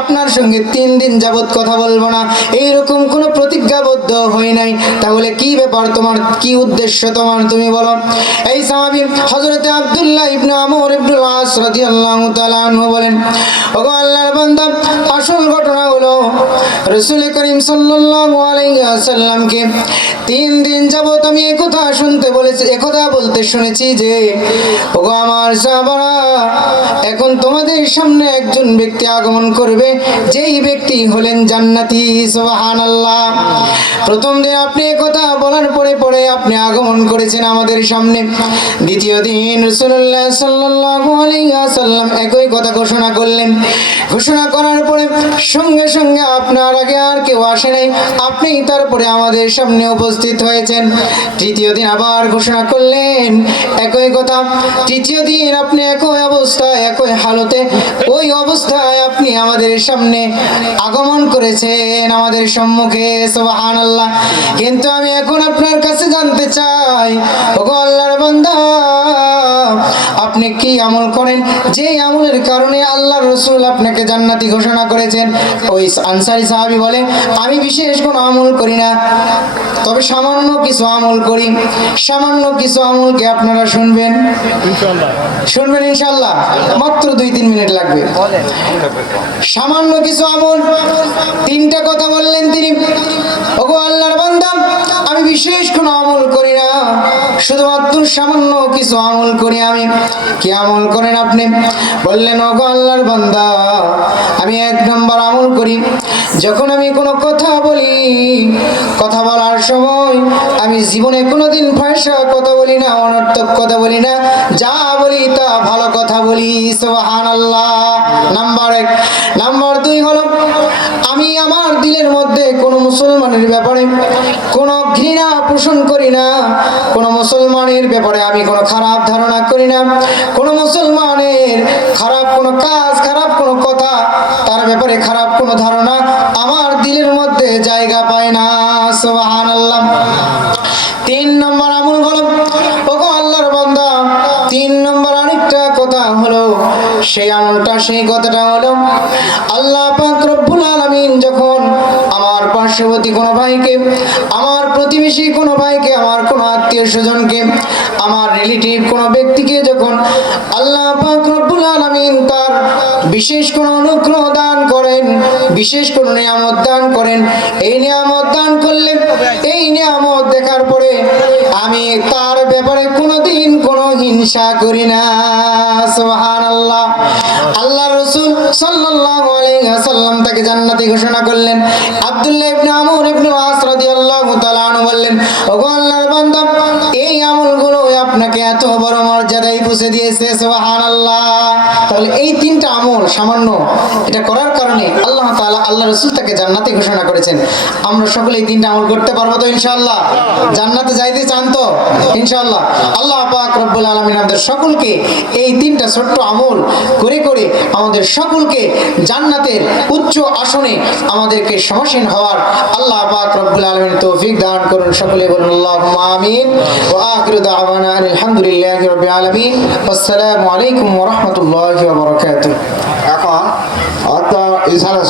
আপনার সঙ্গে 3 দিন যাবত কথা বলবো না, এইরকম কোনো প্রতিজ্ঞাবদ্ধ হই নাই, তাহলে কি ব্যাপার তোমার, কি উদ্দেশ্য তোমার, তুমি বলো। এই সাহাবী হযরতে আব্দুল্লাহ ইবনে আমর ইবনে আস রাদিয়াল্লাহু তাআলা আনহু বলেন, ওগো আল্লাহর বান্দা, আসল ঘটনা হলো রাসূল করিম সাল্লাল্লাহু আলাইহি ওয়াসাল্লামকে 3 দিন যাবত আমি একথা শুনতে বলেছি, একথা বলতে শুনেছি যে, ওগো আমার সাহাবারা, এখন তোমাদের সামনে একজন ব্যক্তি আগমন করবে, যেই ব্যক্তি হলেন জান্নাতি। সুবহানাল্লাহ। প্রথম দিন আপনি একথা বলার পরে পরে আপনি আগমন করেছেন আমাদের সামনে। দ্বিতীয় দিন রাসূলুল্লাহ সাল্লাল্লাহু আলাইহি ওয়াসাল্লাম একই কথা ঘোষণা করলেন। ঘোষণা করার পরে সঙ্গে সঙ্গে আপনার আগে আর কেউ আসে নাই, আপনি তারপরে আমাদের সামনে উপস্থিত হয়েছেন। তৃতীয় দিন আবার ঘোষণা করলেন একই কথা। তৃতীয় দিন আপনি একই অবস্থায়, একই হালতে, ওই অবস্থায় আপনি আমাদের সামনে আগমন করেছেন, আমাদের সম্মুখে। সুবহানাল্লাহ। কিন্তু আমি এখন আপনার কাছে জানতে চাই, ওগো আল্লাহর বান্দা, আপনি কি আমল করেন যে আমলের কারণে আল্লাহর রাসূল আপনাকে জান্নাতি ঘোষণা করেছেন? ওই আনসারী সাহাবী বলে, আমি বিশেষ কোনো আমল করি না, তবে সামান্য কিছু আমল করি। সামান্য কিছু আমলকে আপনারা শুনবেন ইনশাআল্লাহ, শুনবেন ইনশাআল্লাহ, মাত্র 2-3 মিনিট লাগবে। সামান্য কিছু আমল, 3টা কথা বললেন তিনি, ওগো আল্লাহর বান্দা, আমি বিশেষ কোনো আমল করি না, শুধুমাত্র সামান্য কিছু আমল করি আমি। কি আমল করেন আপনি? বললেন, ওগো আল্লাহর বান্দা, আমি 1 নম্বর আমল করি, যখন আমি কোনো কথা বলি, কথা বলার সময় আমি জীবনে কোনোদিন ফাঁসা কথা বলি না, অনর্থক কথা বলি না, যা বলি তা ভালো কথা বলি। সুবহানাল্লাহ। নাম্বার 1। নাম্বার 2 হলো, আমি আমার দিলের মধ্যে কোনো মুসলমানের ব্যাপারে কোনো ঘৃণা পোষণ করি না, কোনো মুসলমানের ব্যাপারে আমি কোনো খারাপ ধারণা করি না, কোনো মুসলমানের খারাপ কোনো কাজ, খারাপ কোনো কথা, তার ব্যাপারে খারাপ কোনো ধারণা আমার দিলের মধ্যে জায়গা পায় না। সুবহানাল্লাহ। 3 নম্বর আমল হলো, ওগো আল্লাহর বান্দা, 3 নম্বর আরেকটা কথা হলো, সেই আমলটা, সেই কথাটা হলো, আল্লাহ পাক রব্বুল আলামিন যখন আমার পার্শ্ববর্তী কোনো ভাইকে, আমার প্রতিবেশী কোনো ভাইকে, আমার কোনো আত্মীয় স্বজনকে, আমার রিলেটিভ কোনো ব্যক্তিকে যখন আল্লাহ পাক রব্বুল আলামিন তার বিশেষ কোনো অনুগ্রহ দান করেন, বিশেষ কোনো নিয়ামত দান করেন, এই নিয়ামত দান করলে, এই নিয়ামত দেখার পরে আমি তার ব্যাপারে কোনোদিন কোনো হিংসা করি না। সুবহানাল্লাহ। আল্লাহর রাসূল সাল্লাল্লাহু আলাইহি ওয়াসাল্লাম তাকে জান্নাতি ঘোষণা করলেন। আব্দুল্লাহ ইবনে আমর ইবনে আস রাদিয়াল্লাহু তাআলা আনহু বললেন, ওগো আল্লাহর বান্দা, এই আমলগুলো আপনাকে এত বড় মর্যাদায় পৌঁছে দিয়েছে। সুবহানাল্লাহ। তাহলে এই 3টা আমল সামান্য, এটা করার কারণে আল্লাহ তাআলা, আল্লাহ রাসূল তাকে জান্নাতি ঘোষণা করেছেন। আমরা সকলে এই 3টা আমল করতে পারবো তো ইনশাআল্লাহ? জান্নাতে যাইতে চান তো ইনশাআল্লাহ? আল্লাহ পাক রব্বুল আলামিন আমাদের সকলকে এই 3টা ছোট্ট আমল করে করে আমাদের সকলকে জান্নাতের উচ্চ আসনে আমাদেরকে সমাসীন হওয়ার আল্লাহ পাক রব্বুল আলামিন তৌফিক দান করুন। সকলে বলুন আল্লাহুম্মা আমিন। ওয়া আখিরু দাওয়ানা আলহামদুলিল্লাহি রাব্বিল আলামিন। আসসালামু আলাইকুম ওয়া রাহমাতুল্লাহি ওয়া বারাকাতুহু। এখন অর্থ ইসারা